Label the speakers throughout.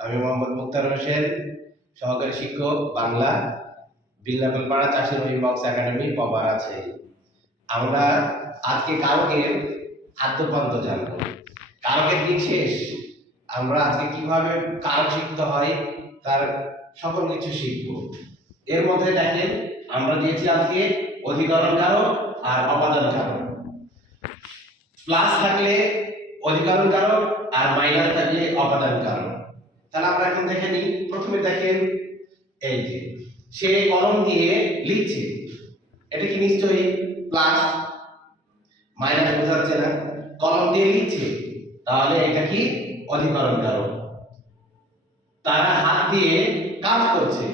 Speaker 1: আমি মোহাম্মদ মুক্তার হোসেন, সহকারী শিক্ষক, বাংলা বিল্লাবলপাড়া চাষি রহিম বক্স একাডেমি, পবার আছে। আমরা আজকে কারকের খাদ্যপান্ত জানব। কারকের দিক শেষ। আমরা আজকে কীভাবে কারক শিখতে হয়, তার সকল কিছু শিখব। এর মধ্যে দেখেন, আমরা দিয়েছি আজকে অধিকরণ কারক আর অপাদান কারক। প্লাস থাকলে অধিকরণ কারক আর মাইনাস থাকলে অপাদান কারক। তাহলে আমরা এখন দেখে নিই। প্রথমে দেখেন, এই যে, সে কলম দিয়ে লিখছে। এটা কি নিশ্চয়ই? প্লাস, মাইনাস বোঝাচ্ছে না। কলম দিয়ে লিখছে। তাহলে এটা কি? অধিকরণ কারক তারা হাত দিয়ে কাজ করছে।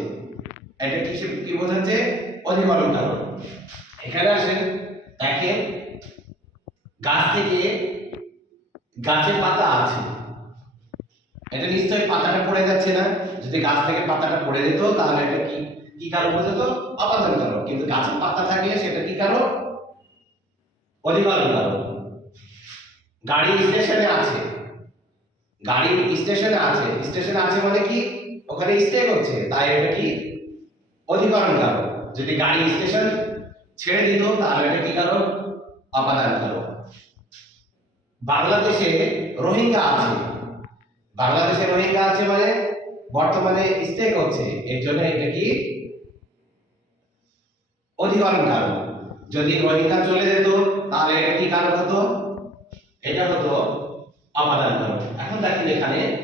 Speaker 1: এটা কি সে- কি বোঝাচ্ছে? অধিকরণ কারক এখানে আসেন, দেখেন, গাছ থেকে গাছের পাতা আছে। এটা নিশ্চয়ই পাতাটা পড়ে যাচ্ছে না। যদি গাছ থেকে পাতাটা পড়ে যেত, তাহলে এটা কি কি কারণ বোঝাতো? অপাদান কারণ। কিন্তু গাছের পাতা থাকলে সেটা কি কারণ? অধিকরণ কারণ। গাড়ি স্টেশনে আছে। গাড়ি স্টেশনে আছে। স্টেশনে আছে মানে কি? ওখানে স্টে করছে। তাই এটা কি? অধিকরণ কারণ। যদি গাড়ি স্টেশন ছেড়ে দিত, তাহলে এটা কি কারণ? অপাদান কারণ। বাংলাদেশে রোহিঙ্গা আছে। বাংলাদেশে রোহিঙ্গা আছে মানে বর্তমানে স্টে করছে এর জন্য এটা কি? অধিকরণ কারণ। যদি রোহিঙ্গা চলে যেত, তাহলে এটা কি কারণ হতো? এটা হতো অপাদান কারণ। এখন দেখেন এখানে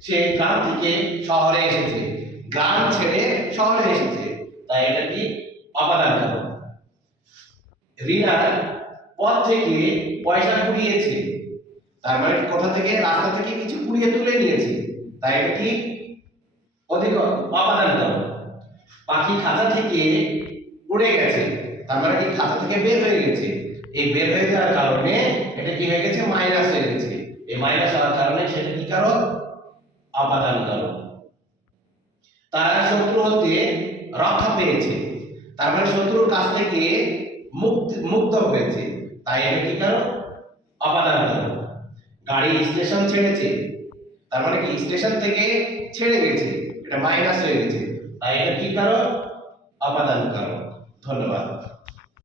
Speaker 1: সে গ্রাম থেকে শহরে এসেছে। গ্রাম ছেড়ে শহরে এসেছে। তাই এটা কি? অপাদান কারণ। রিনা পথ থেকে পয়সা কুড়িয়েছে। তার মানে কোথা থেকে? রাস্তা থেকে কুড়িয়ে তুলে নিয়েছে। তাই এটা কি অধিক অপাদান কারণ পাখি খাঁচা থেকে উড়ে গেছে। তার মানে কি খাঁচা থেকে বের হয়ে গেছে। এই বের হয়ে যাওয়ার কারণে এটা কি হয়ে গেছে? মাইনাস হয়ে গেছে। এই মাইনাস হওয়ার কারণে সেটা কি কারণ? অপাদান কারণ তারা শত্রু হতে রক্ষা পেয়েছে। তার মানে শত্রুর কাছ থেকে মুক্ত মুক্ত হয়েছে। তাই এটা কি কারণ? অপাদান কারণ গাড়ি স্টেশন ছেড়েছে। তার মানে কি স্টেশন থেকে ছেড়ে গেছে। এটা মাইনাস হয়ে গেছে। তাই এটা কি কারণ? অপাদান কারণ। ধন্যবাদ।